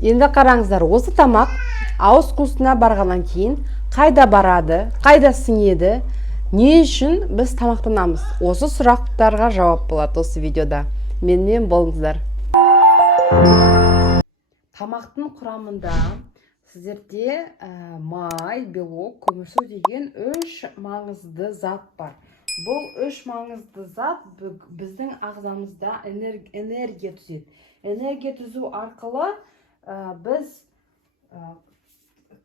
Енді қараңыздар, осы тамақ ауыз қуысына барғаннан кейін қайда барады, қайда сіңеді, не үшін біз тамақтанамыз? Осы сұрақтарға жауап болады осы видеода. Менімен болыңыздар. Тамақтың құрамында сіздерде май, белок, көмірсу деген 3 маңызды зат бар. Бұл 3 маңызды зат біздің ағзамызда энергия түзеді. Энергия түзу арқылы біз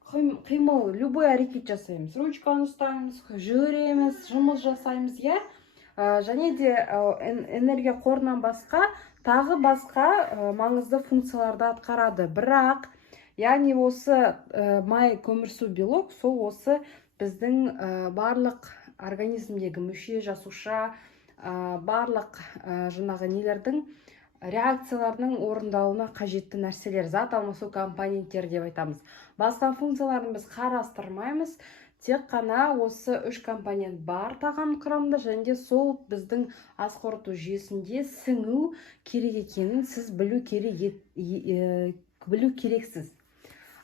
қимыл, любой әрекет жасаймыз. Ручканы ұстаймыз, жүгіреміз, жұмыс жасаймыз, және де энергия қорынан басқа, тағы басқа маңызды функцияларды атқарады. Бірақ, яғни осы май, көмірсу, белок, сол осы біздің барлық организмдегі мүше, жасуша, барлық жаңағы нелердің реакцияларының орындалуына қажетті нәрселер, зат алмасу компоненттер деп айтамыз. Басқа функцияларын біз қарастырмаймыз, тек қана осы 3 компонент бар тағам құрамында, және де сол біздің ас қорыту жүйесінде сіңу керек екенін сіз білу керексіз.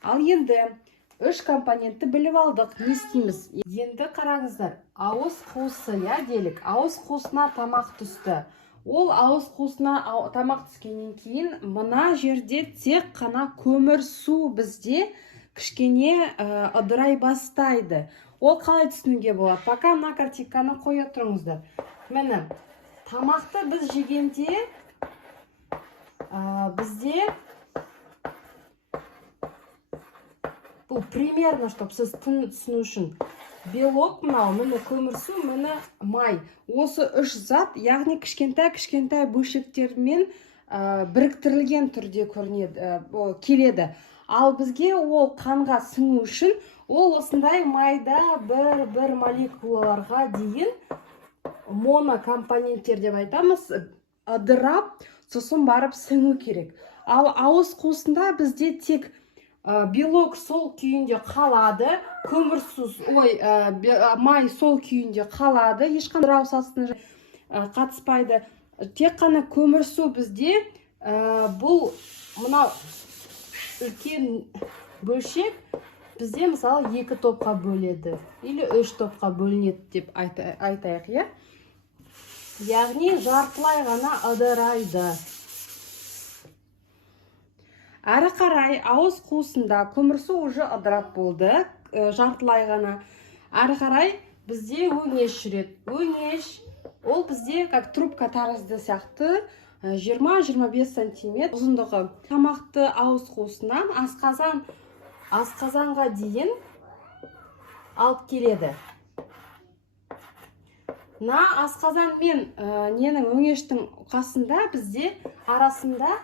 Ал енді 3 компонентті біліп алдық, не істейміз? Енді қараңыздар, ауыз қуысы, делік, ауыз қуысына тамақ түсті. Ол ауыз қуысына тамақ түскеннен кейін мына жерде тек қана көмірсу бізде кішкене ыдырай бастайды. Ол қалай түсінуге болады? Пока мына картинканы қоя тұрыңыздар. Міне, тамақты біз жегенде бізде бұл примерно, чтобы сіз түсіну үшін. Белок мынау, міне көмірсу, міне май. Осы 3 зат, яғни кішкентай бөлшектермен біріктірілген түрде келеді. Ал бізге ол қанға сіңу үшін, ол осындай майда бір молекулаларға дейін монокомпоненттер деп айтамыз, ыдырап, сосын барып сіңу керек. Ал ауыз қуысында бізде тек белок сол күйінде қалады, май сол күйінде қалады, ешқандай ауысасына қатыспайды. Тек қана көмірсу бізде бұл мынау үлкен бөлшек бізде мысалы 2 топқа бөледі, или 3 топқа бөлінеді деп айтайық, яғни жартылай ғана ыдырайды. Әрі қарай ауыз қуысында көмірсу уже ыдырап болды, жартылай ғана. Әрі қарай бізде өңеш жүреді. Өңеш, ол бізде как трубка тәрізді сияқты 20-25 сантиметр ұзындығы. Тамақты ауыз қуысынан асқазанға дейін алып келеді. Асқазан мен өңештің қасында бізде арасында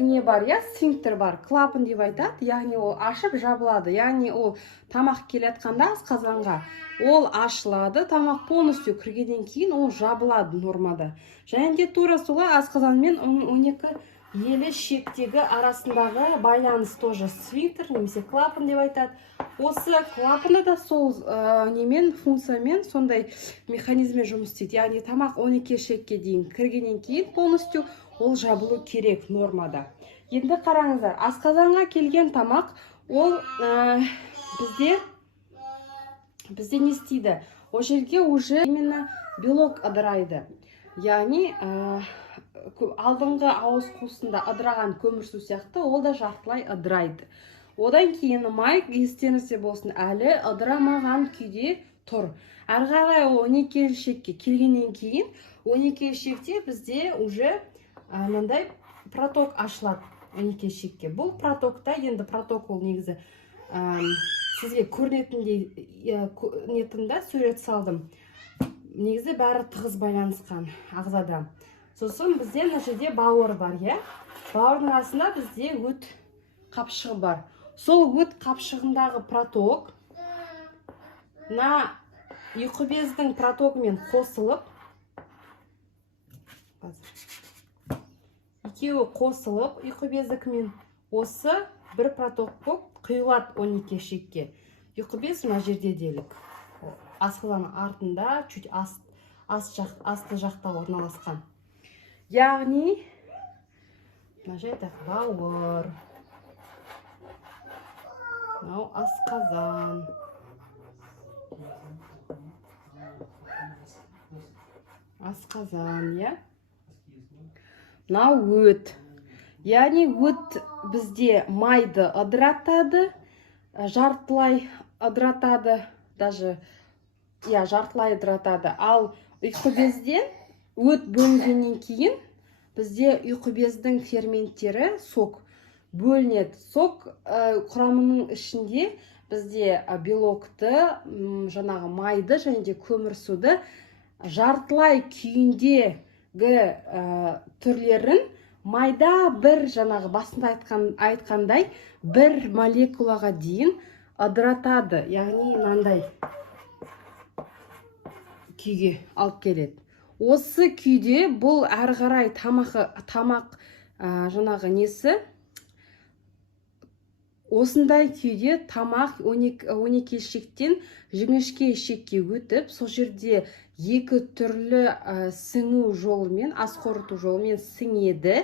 не бар, сфинктер бар, клапан деп айтады, яғни ол ашып жабылады, яғни ол тамақ келетқанда асқазанға ол ашылады, тамақ полностью кіргеннен кейін ол жабылады нормада. Және де тура солай асқазан мен 12 елі шектегі арасындағы байланыс тоже сфинктер немесе клапан деп айтады. Осы клапанда да сол функциямен сондай механизме жұмыс істейді, яғни тамақ 12 шекке дейін кіргеннен кейін полностью ол жабылу керек нормада. Енді қараңыздар, асқазанға келген тамақ, ол бізде не істейді? О жерге уже именно белок ыдырайды. Яғни алдыңғы ауыз қуысында ыдыраған көмірсу сияқты, ол да жартылай ыдырайды. Одан кейін май, естеріңізде болсын, әлі ыдырамаған күйде тұр. Әрі қарай 12 шекке келгеннен кейін 12 шекте бізде уже мынандай проток ашылады 12 шекке. Бұл протокта, енді проток ол негізі сізге көрінетіндей нетінде сурет салдым. Негізі бәрі тығыз байланысқан ағзада. Сосын бізде мына жерде бауыр бар, бауырдың астында бізде өт қапшығы бар. Сол өт қапшығындағы проток ұйқы бездің протогымен қосылып, екеуі қосылып, ұйқы бездікімен осы бір проток болып құйылады 12 шекке. Ұйқы без мына жерде делік. Асқазан артында, чуть асты жақта орналасқан. Яғни, мына жерде бауыр. мынау асқазан. Асқазан, иә. Мынау өт. Яғни өт бізде майды ыдыратады, жартылай ыдыратады, даже жартылай ыдыратады. Ал ұйқы безден өт бөлінгеннен кейін бізде ұйқы бездің ферменттері сок бөлінеді. Сок құрамының ішінде бізде белокты, жаңағы майды және де көмірсуды жартылай күйіндегі түрлерін майда бір жаңағы басында айтқандай бір молекулаға дейін ыдыратады. Яғни мынандай күйге алып келеді. Осы күйде бұл әрі қарай тамақ жаңағы несі, осындай күйде тамақ 12 ішектен жіңішке ішекке өтіп, сол жерде екі түрлі сіңу жолымен, ас қорыту жолымен сіңеді.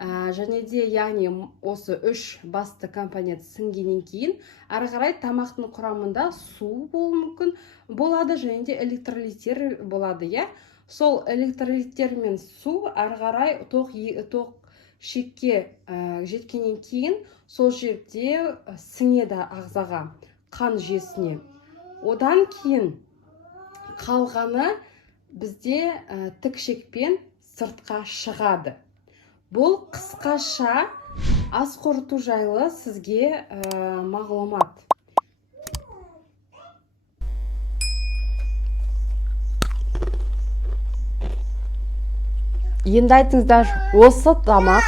Және де, яғни осы үш басты компонент сіңгеннен кейін, әрі қарай тамақтың құрамында су болуы мүмкін болады, және де электролиттер болады, иә. Сол электролиттер мен су әрі қарай тоқ ішекке жеткеннен кейін, сол жерде сіңеді ағзаға, қан жүйесіне. Одан кейін қалғаны бізде тік ішекпен сыртқа шығады. Бұл қысқаша ас қорыту жайлы сізге мағлұмат. Енді айтыңыздар, осы тамақ